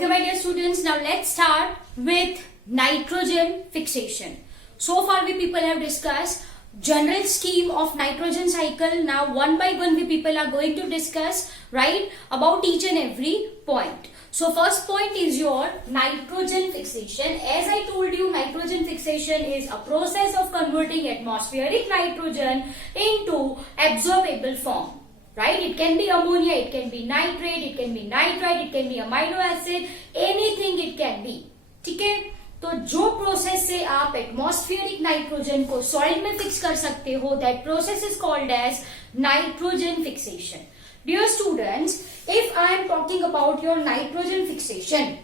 Okay, my dear students, now let's start with nitrogen fixation. So far we people have discussed general scheme of nitrogen cycle. Now one by one we people are going to discuss, right, about each and every point. So first point is your nitrogen fixation. As I told you, nitrogen fixation is a process of converting atmospheric nitrogen into absorbable form. Right? It can be ammonia, it can be nitrate, it can be nitrite, it can be amino acid, anything it can be. ठीक है? तो जो process से आप atmospheric nitrogen को soil में fix कर सकते हो, that process is called as nitrogen fixation. Dear students, if I am talking about your nitrogen fixation,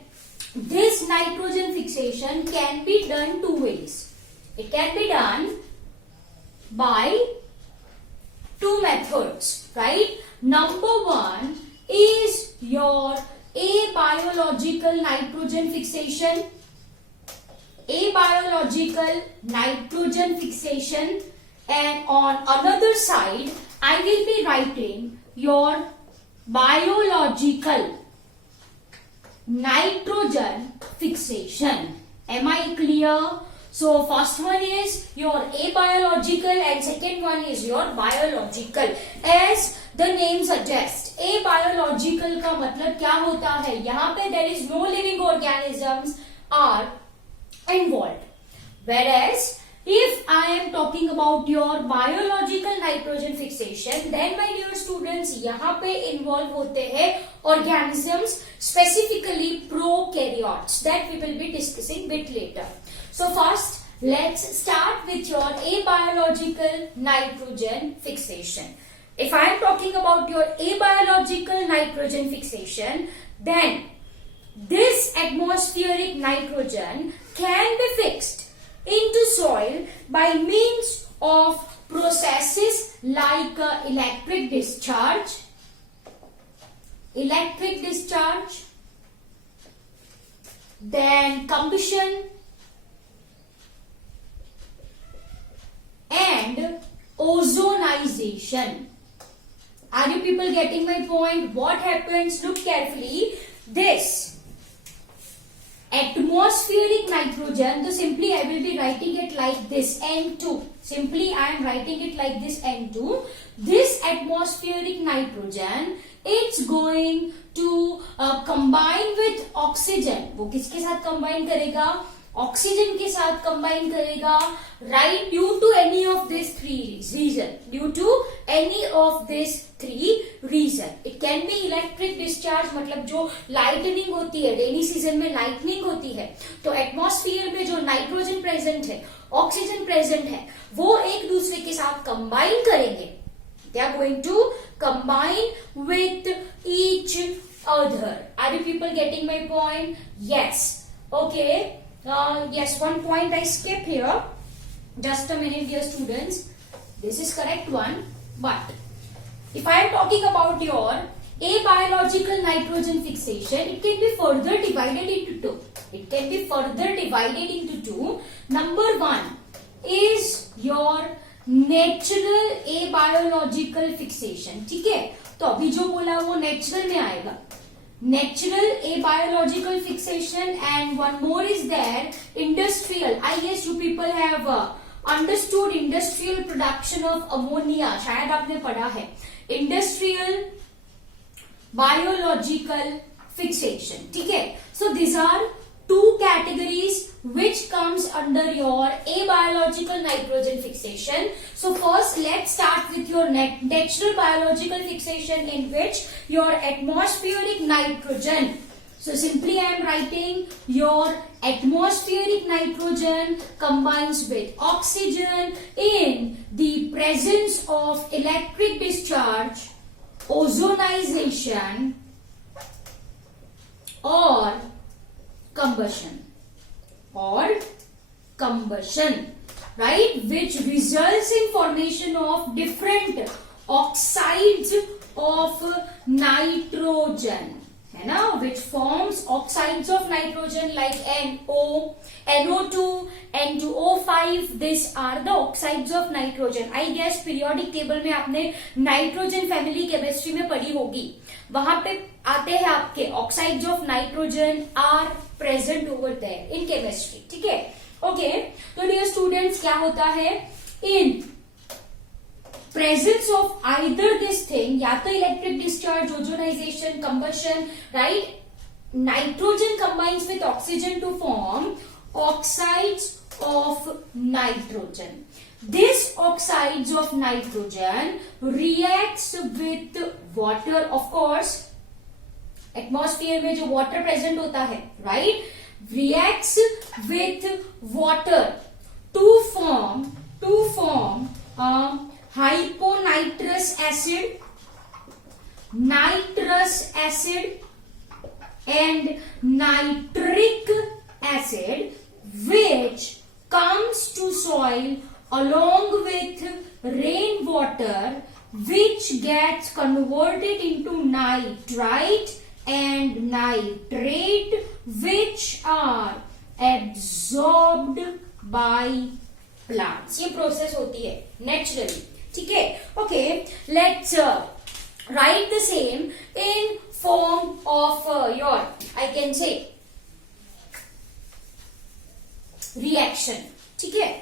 this nitrogen fixation can be done two ways. It can be done by two methods, right? Number one is your abiological nitrogen fixation. Abiological nitrogen fixation, and on another side I will be writing your biological nitrogen fixation. Am I clear? So first one is your abiological and second one is your biological. As the name suggests, abiological का मतलब क्या होता है? यहाँ पे there is no living organisms are involved. Whereas if I am talking about your biological nitrogen fixation, then my dear students, यहाँ पे involve होते हैं organisms, specifically prokaryotes, that we will be discussing bit later. So first, let's start with your abiological nitrogen fixation. If I am talking about your abiological nitrogen fixation, then this atmospheric nitrogen can be fixed into soil by means of processes like electric discharge, then combustion, and ozonization. Are you people getting my point? What happens? Look carefully. This atmospheric nitrogen, so simply I will be writing it like this, N2. Simply I am writing it like this, N2. This atmospheric nitrogen, it's going to combine with oxygen. वो किसके साथ combine करेगा? Oxygen के साथ combine करेगा, right, due to any of this three reason. Due to any of this three reason. It can be electric discharge, मतलब जो lightning होती है, रेनी सीजन में लाइटनिंग होती है, तो एटमॉस्फेयर में जो नाइट्रोजन प्रेजेंट है, ऑक्सीजन प्रेजेंट है, वो एक दूसरे के साथ कंबाइन करेंगे. They are going to combine with each other. Are you people getting my point? Yes. Okay. Yes, one point I skip here. Just a minute, dear students. This is correct one. But if I am talking about your abiological nitrogen fixation, it can be further divided into two. It can be further divided into two. Number one is your natural abiological fixation. ठीक है? तो अभी जो बोला वो natural में आएगा. Natural abiological fixation, and one more is there, industrial. I guess you people have understood industrial production of ammonia. शायद आपने पढ़ा है. Industrial biological fixation. ठीक है? So these are two categories which comes under your abiological nitrogen fixation. So first let's start with your natural biological fixation, in which your atmospheric nitrogen. So simply I am writing your atmospheric nitrogen combines with oxygen in the presence of electric discharge, ozonization, or combustion, right, which results in formation of different oxides of nitrogen, है है ना, which forms oxides of nitrogen like NO, NO2, N2O5. These are the oxides of nitrogen. I guess periodic table में आपने nitrogen family chemistry में पढ़ी होगी, वहां पे आते हैं आपके oxides of nitrogen are present over there in chemistry. ठीक है, ओके. तो डियर स्टूडेंट्स, क्या होता है इन presence of either this thing, या तो electric discharge, ozonisation, combustion, right, nitrogen combines with oxygen to form oxides of nitrogen. This oxides of nitrogen reacts with water, of course atmosphere में जो water present होता है, right, reacts with water to form hyponitrous acid, nitrous acid and nitric acid, which comes to soil along with rainwater, which gets converted into nitrite and nitrate, which are absorbed by plants. ये process होती है naturally. ठीक है, okay. Let's write the same in form of your, I can say reaction. ठीक है,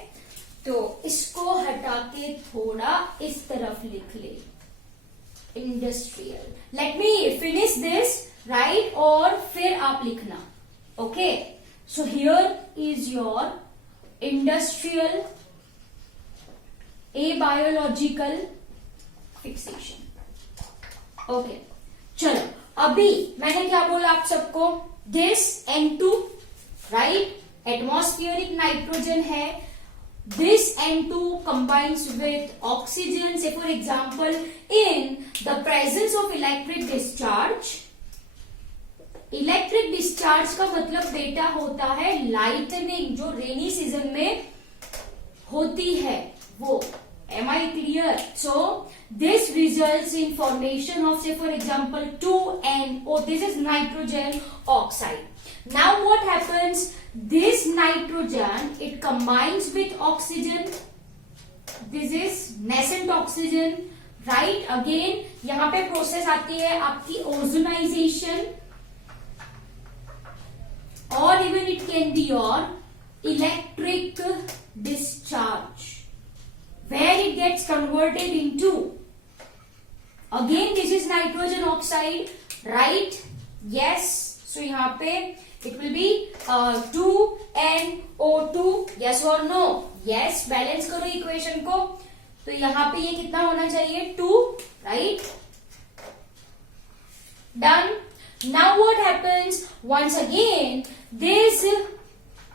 तो इसको हटा के थोड़ा इस तरफ लिख ले, industrial. Let me finish this, right, और फिर आप लिखना. Okay, so here is your industrial, a biological fixation. Okay, चलो. अभी मैंने क्या बोला आप सबको, this N2, right, atmospheric nitrogen है. This N2 combines with oxygen, say for example in the presence of electric discharge. Electric discharge का मतलब बेटा होता है लाइटनिंग, जो रेनी सीजन में होती है वो. Am I clear? So this results in formation of, say for example, 2NO. This is nitrogen oxide. Now what happens? This nitrogen, it combines with oxygen. This is nascent oxygen, right? Again यहाँ पे process आती है आपकी ozonisation, or even it can be your electric discharge, where it gets converted into, again this is nitrogen oxide, right? Yes. So यहाँ पे it will be 2NO2. yes or no? yes. Balance करो equation को. तो यहाँ पे ये कितना होना चाहिए, 2, right. Done. Now what happens? Once again this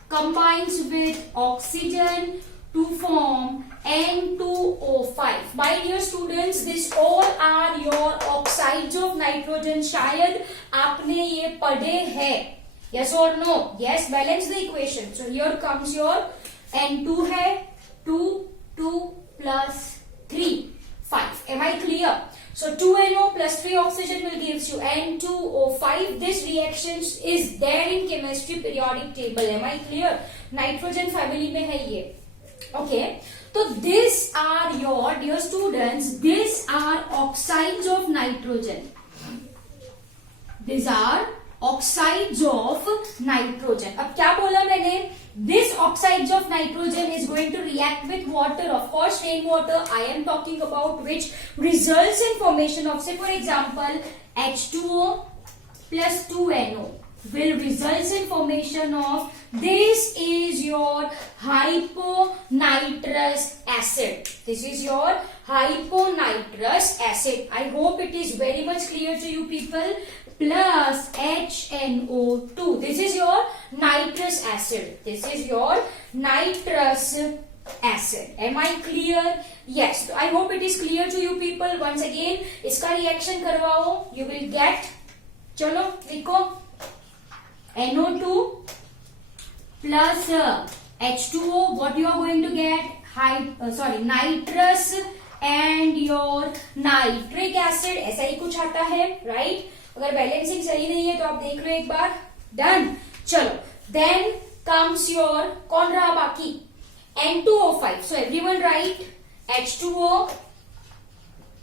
combines with oxygen to form N2O5. My dear students, this all are your oxides of nitrogen. शायद आपने ये पढ़े हैं. yes or no? yes. balance the equation. So here comes your N2 है 2, 2 plus 3, 5. Am I clear? So 2NO plus 3 oxygen will gives you N2O5. This reaction is there in chemistry periodic table. Am I clear? Nitrogen family में है ये. Okay. So these are your, dear students, these are oxides of nitrogen. These are oxides of nitrogen. अब क्या बोला मैंने? This oxides of nitrogen is going to react with water, of course rainwater I am talking about, which results in formation of, say for example, H2O plus 2NO will result in formation of, this is your hyponitrous acid. This is your hyponitrous acid. I hope it is very much clear to you people. Plus HNO2. This is your nitrous acid. This is your nitrous acid. Am I clear? Yes. So I hope it is clear to you people. Once again, इसका reaction करवाओ. You will get. चलो लिखो. NO2 plus H2O. What you are going to get? Nitrous and your nitric acid. ऐसा ही कुछ आता है, right? अगर balancing सही नहीं है तो आप देख लो एक बार. डन. चलो, देन comes your, कौन रहा बाकी? N2O5. So everyone write H2O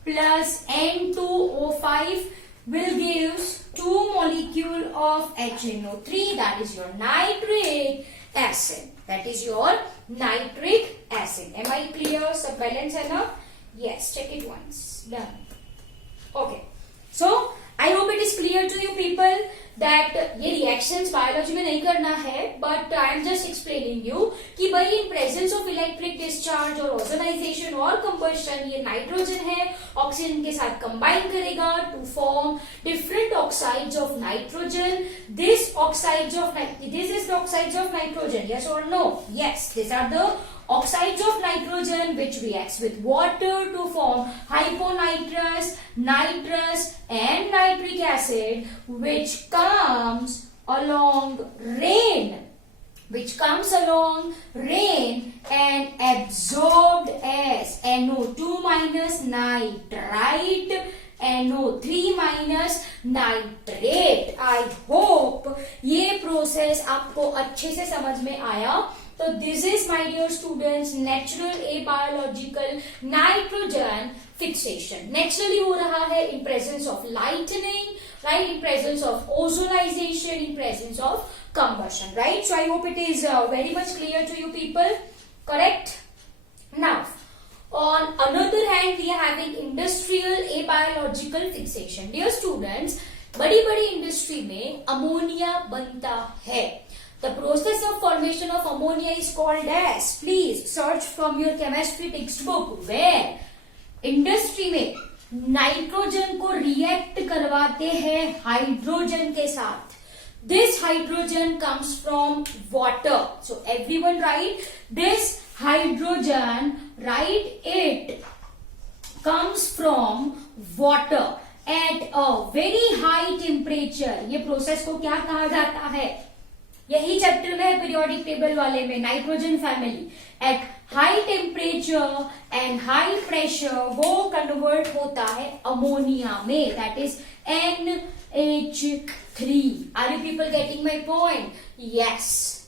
plus N2O5 will give 2 molecule of HNO3. That is your nitric acid. That is your nitric acid. Am I clear? Sub balance enough? Yes. Check it once. Done. Okay. So I hope it is clear to you people that ये reactions biology में नहीं करना है, but I am just explaining you कि भाई in presence of electric discharge और ozonization और combustion ये nitrogen है, oxygen के साथ combine करेगा to form different oxides of nitrogen. This is the oxides of nitrogen, yes or no? Yes, these are the oxides of nitrogen which reacts with water to form hyponitrous, nitrous and nitric acid which comes along rain and absorbed as NO2 minus nitrite, NO3 minus nitrate. I hope ये process आपको अच्छे से समझ में आया. तो this is my dear students natural abiological nitrogen fixation. Naturally हो रहा है in presence of lightning, right, in presence of ozonisation, in presence of combustion, right? So I hope it is very much clear to you people. Correct? Now, on another hand, we are having industrial abiological fixation. Dear students, बड़ी बड़ी industry में ammonia बनता है. The process of formation of ammonia is called as, please search from your chemistry textbook, where industry में nitrogen को react करवाते हैं hydrogen के साथ. This hydrogen comes from water. So everyone write this hydrogen, right? It comes from water at a very high temperature. ये process को क्या कहा जाता है? यही चैप्टर में है पीरियोडिक टेबल वाले में, nitrogen family. At high temperature and high pressure वो कन्वर्ट होता है अमोनिया में. That is NH3. Are you people getting my point? Yes.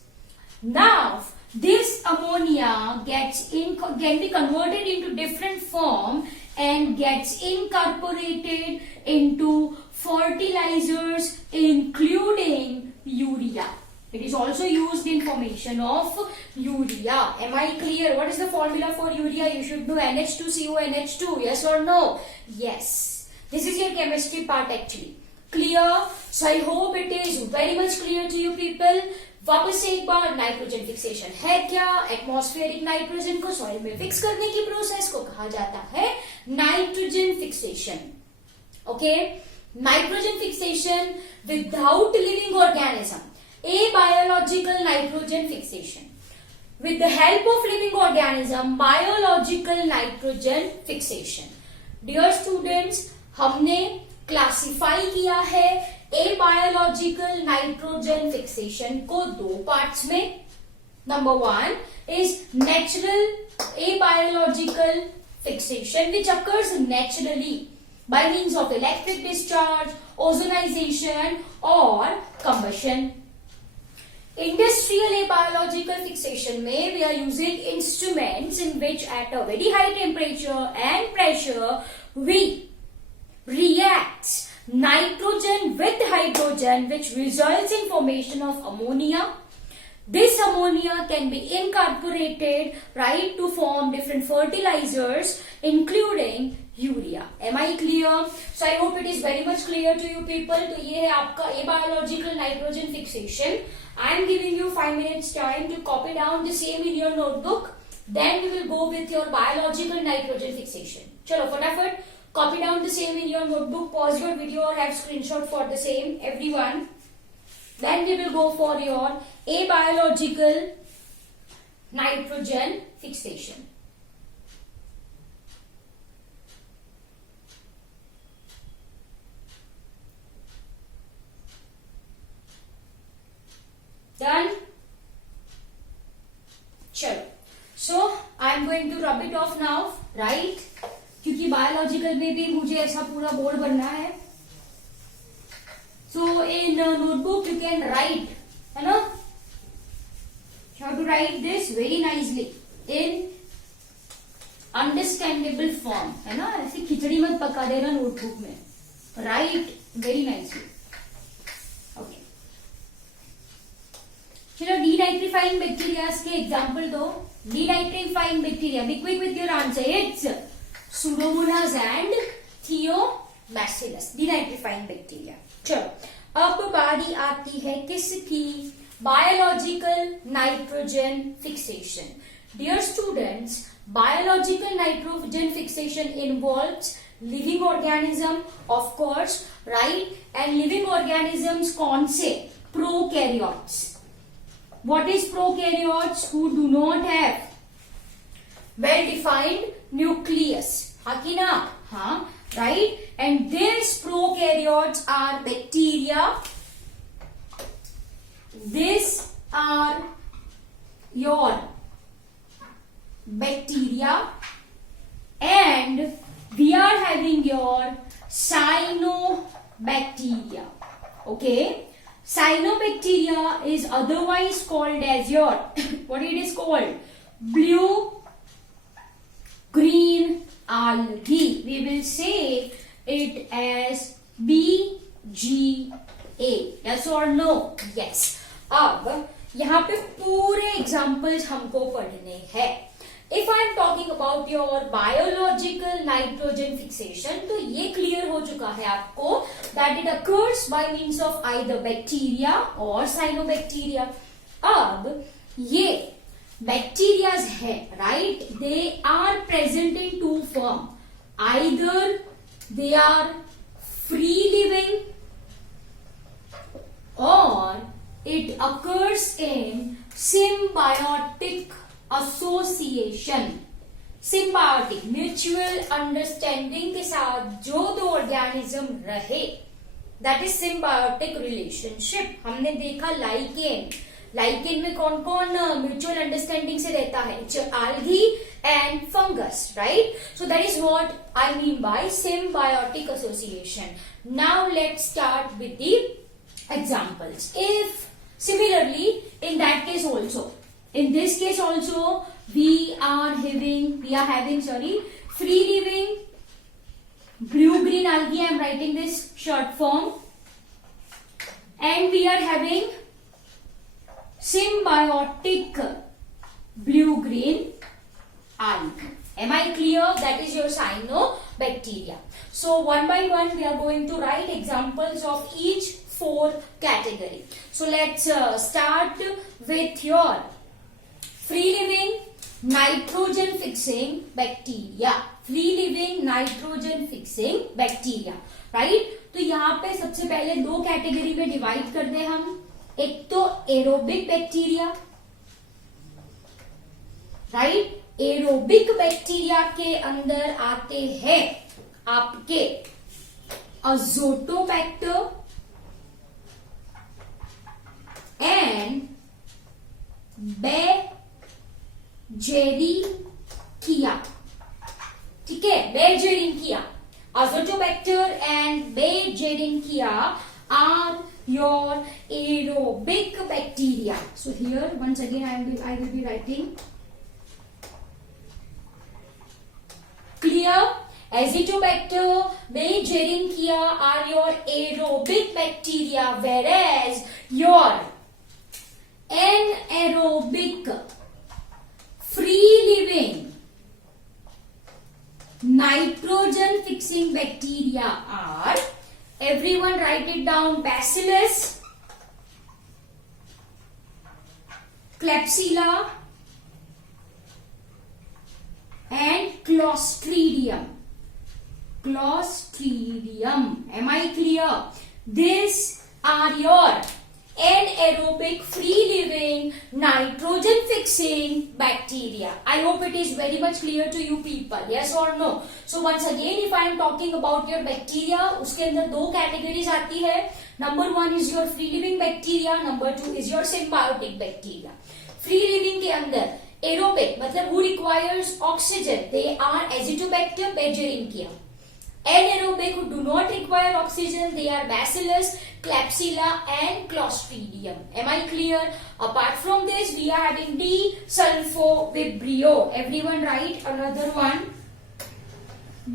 Now this ammonia can be converted into different form and gets incorporated into fertilizers including urea. It is also used in formation of urea. Am I clear? What is the formula for urea? You should know NH2CONH2. Yes or no? Yes. This is your chemistry part actually. Clear? So I hope it is very much clear to you people. वापस से एक बार, nitrogen fixation है क्या? Atmospheric nitrogen को soil में fix करने की process को कहा जाता है nitrogen fixation. Okay, nitrogen fixation without leaving organism, abiological nitrogen fixation. With the help of living organism, biological nitrogen fixation. Dear students, हमने क्लासिफाई किया है abiological nitrogen fixation को दो पार्ट्स में. Number 1 is natural abiological fixation which occurs naturally by means of electric discharge, ozonization or combustion. Industrial abiological fixation में we are using instruments in which at a very high temperature and pressure we react nitrogen with hydrogen which results in formation of ammonia. This ammonia can be incorporated, right, to form different fertilizers including urea. Am I clear? So I hope it is very much clear to you people. तो ये है आपका abiological nitrogen fixation. I am giving you 5 minutes time to copy down the same in your notebook. Then we will go with your biological nitrogen fixation. चलो फटाफट copy down the same in your notebook. Pause your video or have screenshot for the same, everyone. Then we will go for your abiological nitrogen fixation. Done? चलो. So I am going to rub it off now, right? क्योंकि biological में भी मुझे ऐसा पूरा board बनना है. So in notebook you can write, है ना? You have to write this very nicely in understandable form, है ना? ऐसी खिचड़ी मत पका देना नोटबुक में. Write very nicely. Okay. चलो denitrifying bacteria के एग्जाम्पल दो. Denitrifying bacteria. Be quick with your answer. It's Pseudomonas and Thiomacillus. Denitrifying bacteria. चलो अब बारी आती है किसकी? Biological nitrogen fixation. Dear students, biological nitrogen fixation involves living organism, of course, right? And living organisms कौन से? Prokaryotes. What is prokaryotes? Who do not have well defined nucleus. हाँ कि ना? हाँ, right? And these prokaryotes are bacteria. These are your bacteria, and we are having your cyanobacteria. Okay, cyanobacteria is otherwise called as your what it is called? Blue green algae. We will say it as BGA. Yes or no? Yes. अब यहाँ पे पूरे examples हमको पढ़ने हैं. If I am talking about your biological nitrogen fixation, तो ये clear हो चुका है आपको that it occurs by means of either bacteria or cyanobacteria. अब ये bacterias है, right? They are present in two form. Either they are free living or it occurs in symbiotic association. Symbiotic, mutual understanding के साथ जो दो organism रहे, that is symbiotic relationship. हमने देखा लाइकेन. लाइकेन में कौन कौन म्यूचुअल अंडरस्टैंडिंग से रहता है? algae and fungus, right? So that is what I mean by symbiotic association. Now let's start with the examples. If similarly in that case also, in this case also, we are having free living blue green algae. I am writing this short form, and we are having symbiotic blue green algae. Am I clear? That is your cyanobacteria. So one by one we are going to write examples of each four category. So let's start with your free living nitrogen fixing bacteria. Free living nitrogen fixing bacteria, right? तो यहाँ पे सबसे पहले दो category में divide कर दे हम. एक तो aerobic bacteria, right? Aerobic bacteria के अंदर आते हैं आपके अजोटोबैक्टर एंड बेजेरिकिया. ठीक है, बेजेरिकिया. Azotobacter and Beijeringia are your aerobic bacteria. So here once again I will be writing. Clear? Azotobacter, Beijeringia are your aerobic bacteria, whereas your anaerobic free living nitrogen fixing bacteria are, everyone write it down, Bacillus, Klebsiella and Clostridium. Clostridium. Am I clear? These are your anaerobic free living nitrogen fixing bacteria. I hope it is very much clear to you people. Yes or no? So once again, if I am talking about your bacteria, उसके अंदर दो categories आती है. Number one is your free living bacteria. Number two is your symbiotic bacteria. Free living के अंदर aerobic मतलब who requires oxygen, they are Azotobacter, Beijeringia. Anaerobic who do not require oxygen, they are Bacillus, Klebsiella and Clostridium. Am I clear? Apart from this, we are having D-sulfovibrio. Everyone write another one.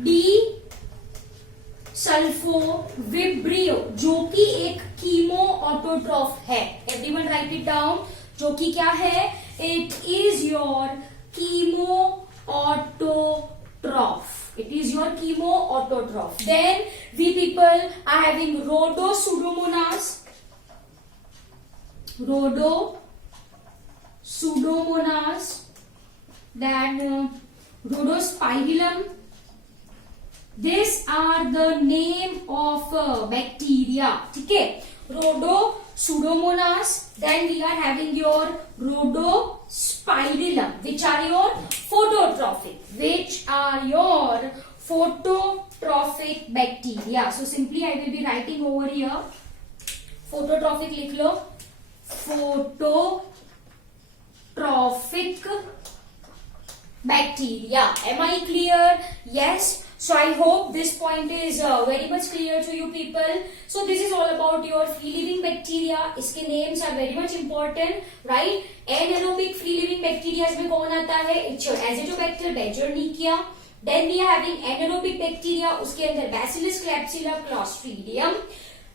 D-sulfovibrio, जो कि एक chemo autotroph है. Everyone write it down. जो कि क्या है? It is your chemo autotroph. It is your chemo autotroph. Then we people are having Rhodopseudomonas. Rhodopseudomonas. Then Rhodospirillum. These are the name of bacteria. ठीक है? Rhodopseudomonas. Then we are having your Rhodospirillum, which are your phototrophic. Bacteria. So simply I will be writing over here. Phototrophic लिख लो. Phototrophic bacteria. Am I clear? Yes. So I hope this point is very much clear to you people. So this is all about your free living bacteria. इसके names are very much important, right? Anaerobic free living bacteria में कौन आता है? It's your Azotobacter, Bajornichia. Then we are having anaerobic bacteria. उसके अंदर Bacillus, Klebsiella, Clostridium.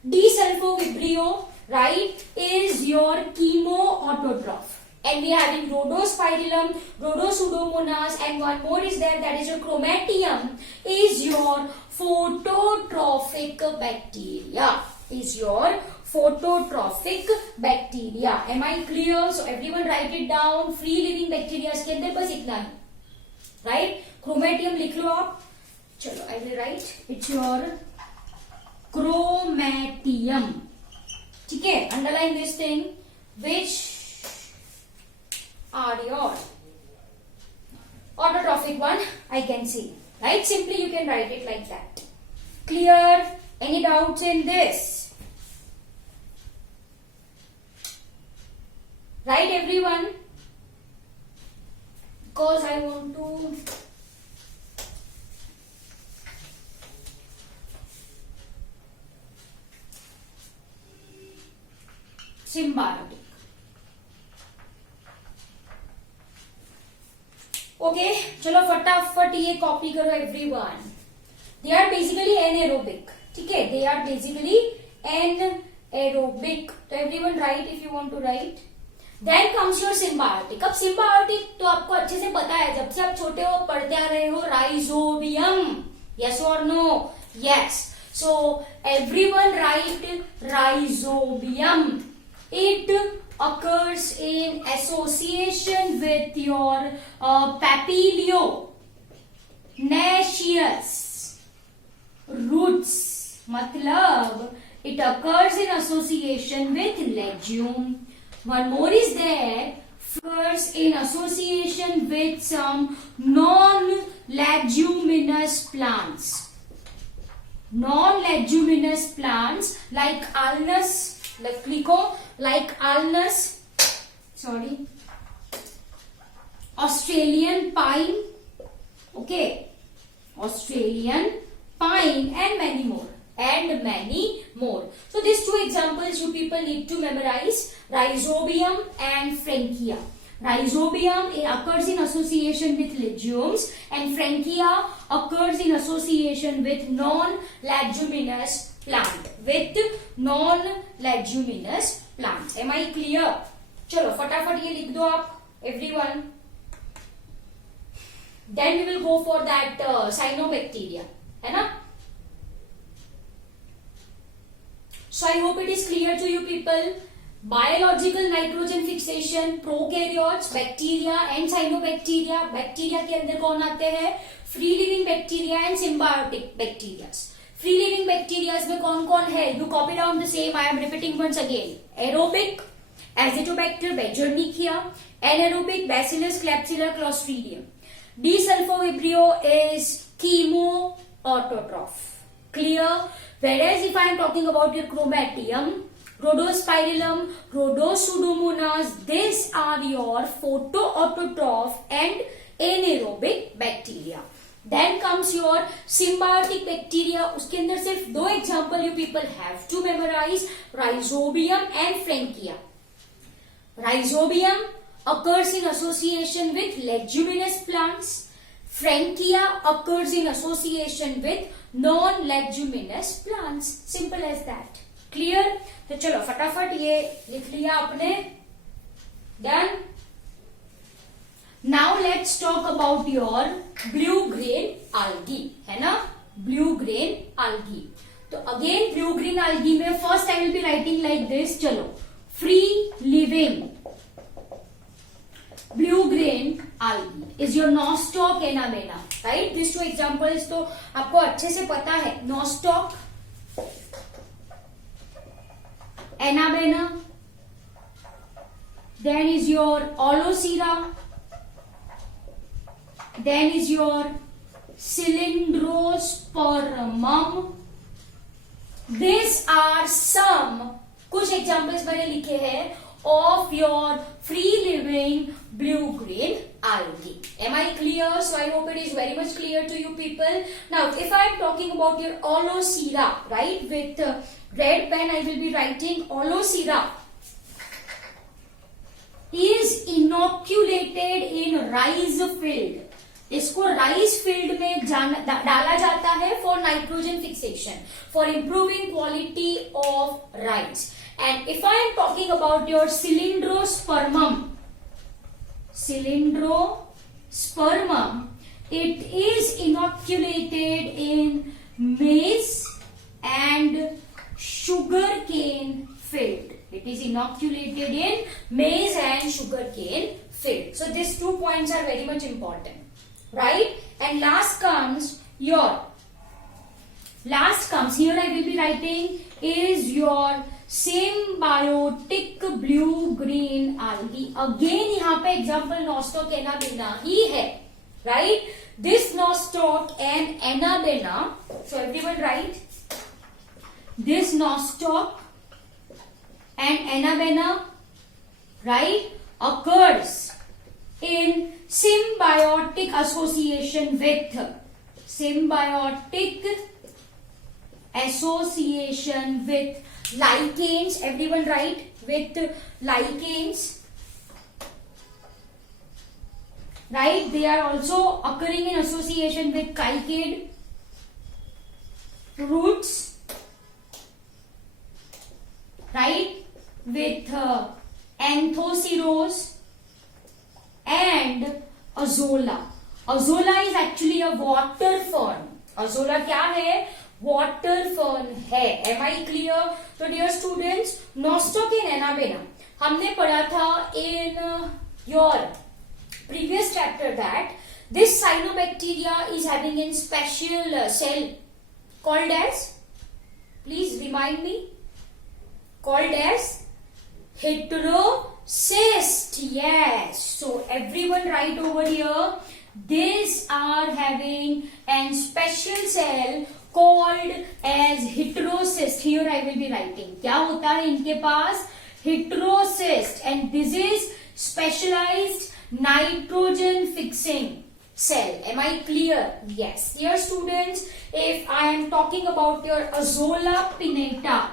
D-sulfovibrio, right, is your chemo autotroph. And we are having Rhodospirillum, Rhodopseudomonas, and one more is there, that is your Chromatium, is your phototrophic bacteria. Am I clear? So everyone write it down. Free living bacteria के अंदर बस इतना ही, right? Chromatium लिख लो आप. चलो, I will write. It's your Chromatium. ठीक है? Underline this thing. Which are your autotrophic one, I can see, right? Simply you can write it like that. Clear? Any doubts in this? Right, everyone? Because I want to symbiotic. Okay, चलो फटाफट ये copy करो everyone. They are basically anaerobic. ठीक है, they are basically anaerobic. तो everyone write if you want to write. Then comes your symbiotic. अब symbiotic तो आपको अच्छे से पता है, जब से आप छोटे हो पढ़ते आ रहे हो. राइजोबियम. यस और no? Yes. So everyone write rhizobium. It occurs in association with your papilionaceous roots. मतलब it occurs in association with legume. One more is there. Occurs in association with some non-leguminous plants. Non-leguminous plants like alnus. Like लिखो, like alnus, sorry, Australian pine, okay, Australian pine and many more. So these two examples you people need to memorize. Rhizobium and Frankia. Rhizobium occurs in association with legumes and Frankia occurs in association with non-leguminous plant. Am I clear? चलो फटाफट ये लिख दो आप everyone. Then we will go for that cyanobacteria, है ना? So I hope it is clear to you people. Biological nitrogen fixation, prokaryotes, bacteria and cyanobacteria. Bacteria के अंदर कौन आते हैं? Free living bacteria and symbiotic bacteria. Free living bacteria में कौन कौन है? You copy down the same. I am repeating once again. Aerobic, Azotobacter, Bajornichia. Anaerobic, Bacillus, Klebsiella, Clostridium. D-sulfovibrio is chemo autotroph. Clear? Whereas if I am talking about your Chromatium, Rhodospirillum, Rhodopseudomonas, these are your photoautotroph and anaerobic bacteria. Then comes your symbiotic bacteria. उसके अंदर सिर्फ 2 example you people have to memorize, Rhizobium and Frankia. Rhizobium occurs in association with leguminous plants. Frankia occurs in association with non-leguminous plants. Simple as that. Clear? तो चलो फटाफट ये लिख लिया आपने. Done. Now let's talk about your blue green algae, है ना? Blue green algae. तो again blue green algae में first I will be writing like this. चलो, free living blue green algae is your nostoc enamena, right? These 2 examples तो आपको अच्छे से पता है. Nostoc, enamena, then is your Olosira, then is your Cylindrospermum. These are some कुछ examples मैंने लिखे हैं of your free living blue green algae. Am I clear? So I hope it is very much clear to you people. Now if I am talking about your Olosira, right, with red pen I will be writing Olosira is inoculated in rice field. इसको rice field में डाला जाता है for nitrogen fixation, for improving quality of rice. And if I am talking about your Cylindrospermum, it is inoculated in maize and sugarcane field. It is inoculated in maize and sugarcane field. So these 2 points are very much important. Right? And last comes here I will be writing is your symbiotic blue green algae. Again यहाँ पे example Nostoc enamena ही है, right? This Nostoc and enamena, so everyone write this Nostoc and enamena, right, occurs in symbiotic association with lichens. Everyone write with lichens, right? They are also occurring in association with cycad roots, right, with anthoceros and azolla. Azolla is actually a water fern. Azolla क्या है? Water fern है. Am I clear? So dear students, Nostoc and enamena हमने पढ़ा था in your previous chapter that this cyanobacteria is having a special cell called as, please remind me, called as heterocyst. Yes. So everyone write over here, these are having a special cell called as heterocyst. Here I will be writing. क्या होता है इनके पास? Heterocyst. And this is specialized nitrogen fixing cell. Am I clear? Yes. Dear students, if I am talking about your Azolla pinnata,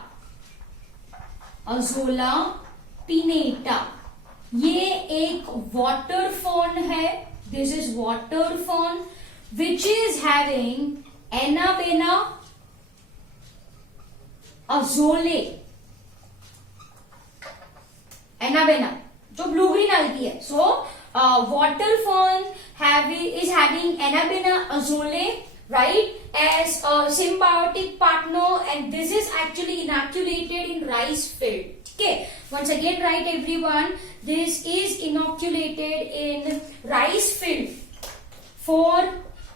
ये एक water fern है. This is water fern which is having enamena, azolle, enamena जो blue green algae है. So water fern is having enamena, azolle, right, as a symbiotic partner, and this is actually inoculated in rice field. Okay, once again write everyone, this is inoculated in rice field for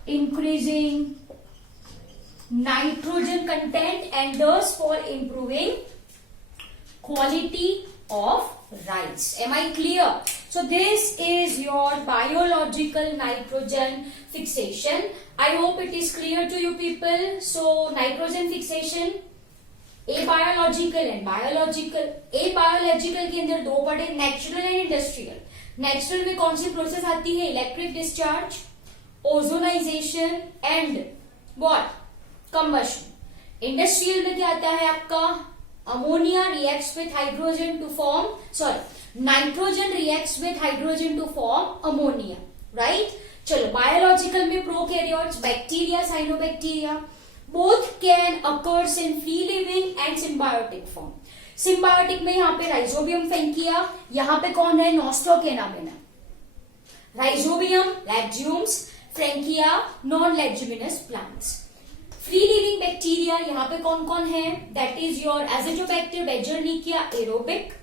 increasing nitrogen content and thus for improving quality of rice. Am I clear? So this is your biological nitrogen fixation. I hope it is clear to you people. So nitrogen fixation, abiological and biological. Abiological के अंदर दो पढ़े, natural and industrial. Natural में कौन सी process आती है? Electric discharge. Ozonisation and what, combustion. Industrial में क्या आता है आपका, ammonia reacts with hydrogen to form, sorry nitrogen reacts with hydrogen to form ammonia, right. चलो बायोलॉजिकल में prokaryotes, bacteria, cyanobacteria, both can occurs in free living and symbiotic form. Symbiotic में यहाँ पे राइजोबियम फेंकिया, यहाँ पे कौन है, Nostoc Anabaena, Rhizobium, legumes, Frankia, non leguminous plants. Free living bacteria यहाँ पे कौन कौन है, that is your Azotobacter, Beijerinckia, aerobic.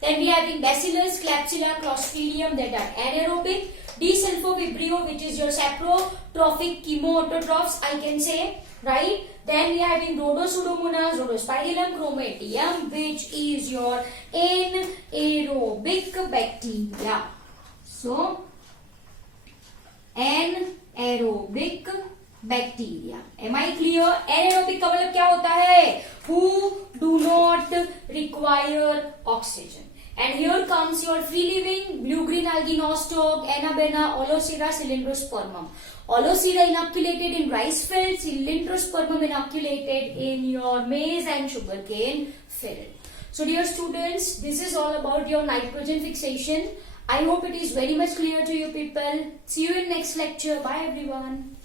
Then we are having Bacillus, Klebsiella, Clostridium that are anaerobic. D-sulfovibrio, which is your saprotrophic chemoautotrophs, I can say, right? Then we are having Rhodosudomonas, Rhodospirillum, Chromatium, which is your anaerobic bacteria. So, anaerobic bacteria. Am I clear? Anaerobic का मतलब क्या होता है, who do not require oxygen. And here comes your free living, blue-green algae, nostoc, Anabaena, Olosira, Cylindrospermum. Olosira inoculated in rice fields, Cylindrospermum inoculated in your maize and sugarcane field. So dear students, this is all about your nitrogen fixation. I hope it is very much clear to you people. See you in next lecture. Bye everyone.